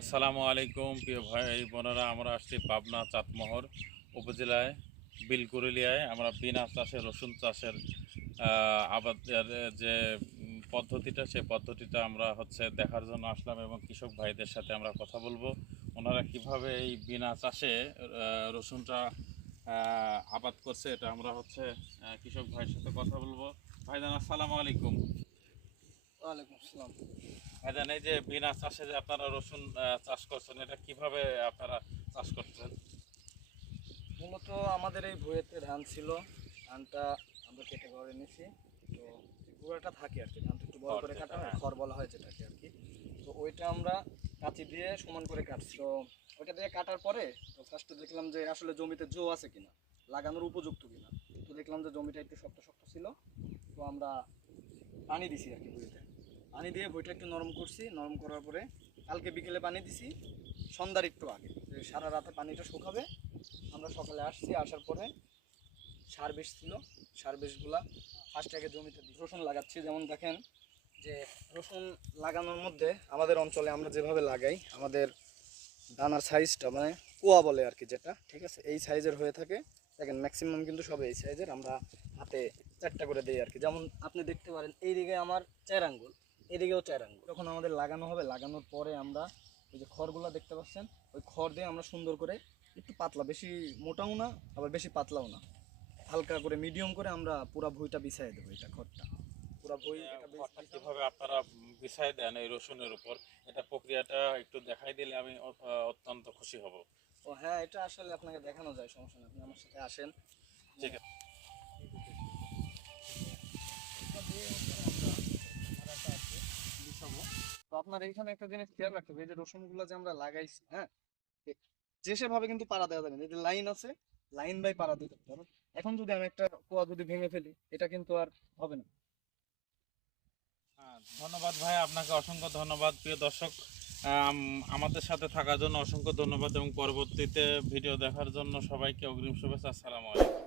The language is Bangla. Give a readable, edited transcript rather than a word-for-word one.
আসসালামু আলাইকুম প্রিয় ভাই বোনেরা, আমরা আসছি পাবনা চাটমোহর উপজেলায় বিলকুরুলিয়ায়। আমরা বিনা চাষে রসুন চাষের আবাদের যে পদ্ধতিটা, সেই পদ্ধতিটা আমরা দেখার জন্য আসলাম এবং কৃষক ভাইদের সাথে আমরা কথা বলবো। ওনারা কিভাবে এই বিনা চাষে রসুনটা আবাদ করছে, এটা আমরা কৃষক ভাইয়ের সাথে কথা বলবো। ভাইজান আসসালামু আলাইকুম। ওয়ালাইকুম আসসালাম। ভাইজান, এই যে বিনা চাষে যে আপনারা রসুন চাষ করছেন, এটা কিভাবে আপনারা চাষ করছেন? মূলত আমাদের এই ভুঁইতে ধান ছিল, ধানটা আমরা কেটে ঘরে নিয়েছি। তো গুঁড়াটা থাকে আর কি, ধানটা একটু বড় করে কাটা হয়, খড় বলা হয় যেটাকে আর কি। তো ওইটা আমরা কাঁচি দিয়ে সমান করে কাটছি। তো ওইটা দিয়ে কাটার পরে তো ফার্স্টে দেখলাম যে আসলে জমিতে জো আছে কিনা, লাগানোর উপযুক্ত কিনা। তো দেখলাম যে জমিটা একটু শক্ত শক্ত ছিল। তো আমরা পানি দিছি আর কি ভুঁইতে, পানি দিয়ে ভুঁইটা একটু নরম করছি। নরম করার পরে কালকে বিকেলে পানি দিছি, সন্ধ্যার একটু আগে, যে সারা রাতে পানিটা শুকাবে। আমরা সকালে আসছি, আসার পরে সার বিষ ছিল, সার বিষগুলা ফার্স্টে আগে জমিতে রসুন লাগাচ্ছি। যেমন দেখেন যে রসুন লাগানোর মধ্যে আমাদের অঞ্চলে আমরা যেভাবে লাগাই, আমাদের দানার সাইজটা মানে কুয়া বলে আর কি, যেটা ঠিক আছে এই সাইজের হয়ে থাকে। দেখেন ম্যাক্সিমাম কিন্তু সব এই সাইজের। আমরা হাতে 4টা করে দিই আর কি। যেমন আপনি দেখতে পারেন এইদিকে আমার 4 আঙ্গুল, এদিকেও 4 আঙ্গুল। যখন আমাদের লাগানো হবে, লাগানোর পরে আমরা ওই যে খড়গুলো দেখতে পাচ্ছেন, ওই খড় দিয়ে আমরা সুন্দর করে একটু পাতলা, বেশি মোটাও না আবার বেশি পাতলাও না, হালকা করে মিডিয়াম করে আমরা পুরা ভুঁইটা বিছাই দেবো। এটা খড়টা পুরা ভুঁই খড়টা কিভাবে আপনারা বিছাই দেন এই রসুনের উপর, এটা প্রক্রিয়াটা একটু দেখাই দিলে আমি অত্যন্ত খুশি হব। ও হ্যাঁ, এটা আসলে আপনাকে দেখানো যায়, সমস্যা নেই, আপনি আমার সাথে আসেন। ঠিক আছে। তো আপনার এইখানে একটা জিনিস খেয়াল রাখতে হবে, এই যে রসুনগুলো যে আমরা লাগাইছি, হ্যাঁ, যে সেভাবে কিন্তু পাড়া দেওয়া যাবে না। এই যে লাইন আছে, লাইন বাই পাড়া দিতে হবে। এখন যদি আমি একটা কোয়া যদি ভেঙে ফেলি, এটা কিন্তু আর হবে না। ধন্যবাদ ভাই, আপনাকে অসংখ্য ধন্যবাদ। প্রিয় দর্শক, আমাদের সাথে থাকার জন্য অসংখ্য ধন্যবাদ এবং পরবর্তীতে ভিডিও দেখার জন্য সবাইকে অগ্রিম শুভেচ্ছা। আসসালামু আলাইকুম।